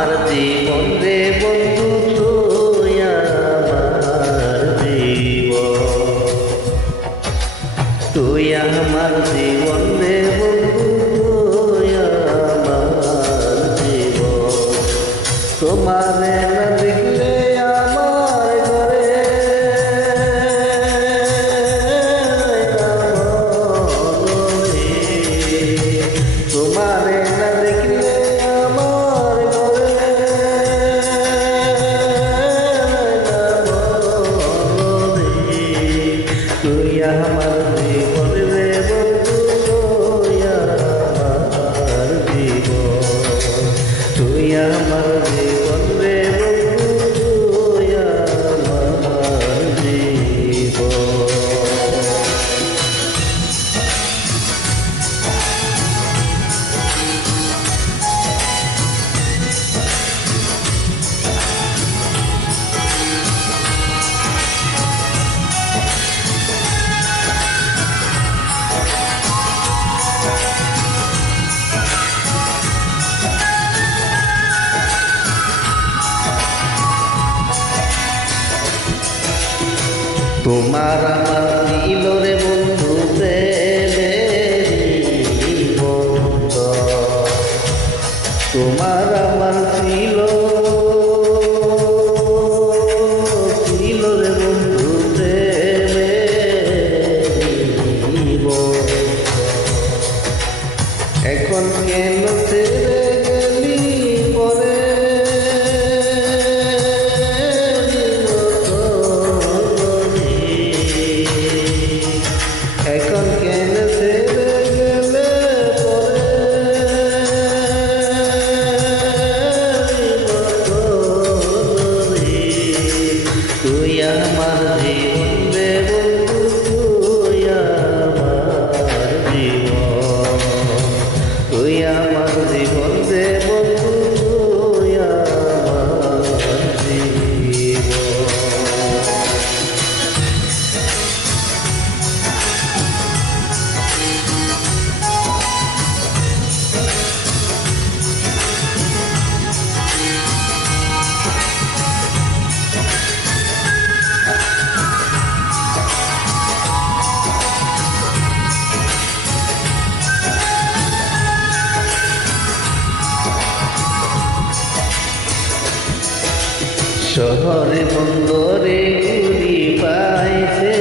আমার জীবন রে বন্ধু তুই আমার জীবন, তুই আমার জীবন রে বন্ধু তুই আমার জীবন। তোমারে না দেখলে আমার ঘরে তোমারে না দেখলে আমার ঘরে তুই আমার জীবন রে বন্ধু তুই আমার জীবন, তুই আমার জীবন রে বন্ধু তুই আমার জীবন। তোমার আমার ছিল রে বন্ধু প্রেমেরই বন্ধ, তোমার আমার ছিল রে বন্ধু প্রেমেরই বন্ধ। এখন কেন ছেড়ে গেলি পরে এখন কেন ছেড়ে গেলে পরে তুই আমার জীবন রে বন্ধু তুই আমার জীবন, তুই আমার জীবন রে বন্ধু তুই আমার জীবন। শহরে বন্দরে ঘুরি পাইছে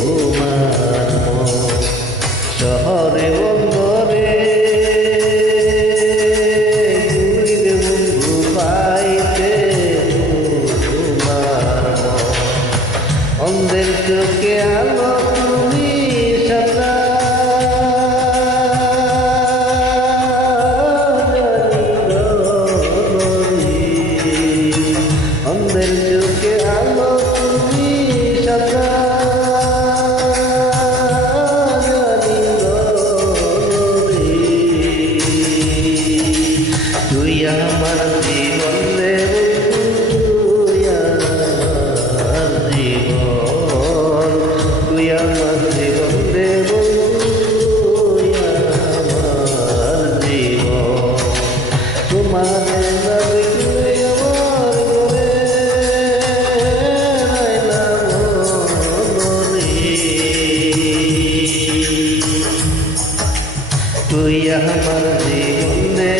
তোমার মন, শহরে বন্দরে ঘুরি রে বন্ধু পাইছে তোমার মন। অন্ধের চোখে আলো তুমি সাদা অন্ধের চোখে আলো তুমি সাদা তুই আমার জীবন রে তুই আমার জীবন, তুই আমার জীবন রে তুই আমার জীবন। তোমার তুই আমার জীবনে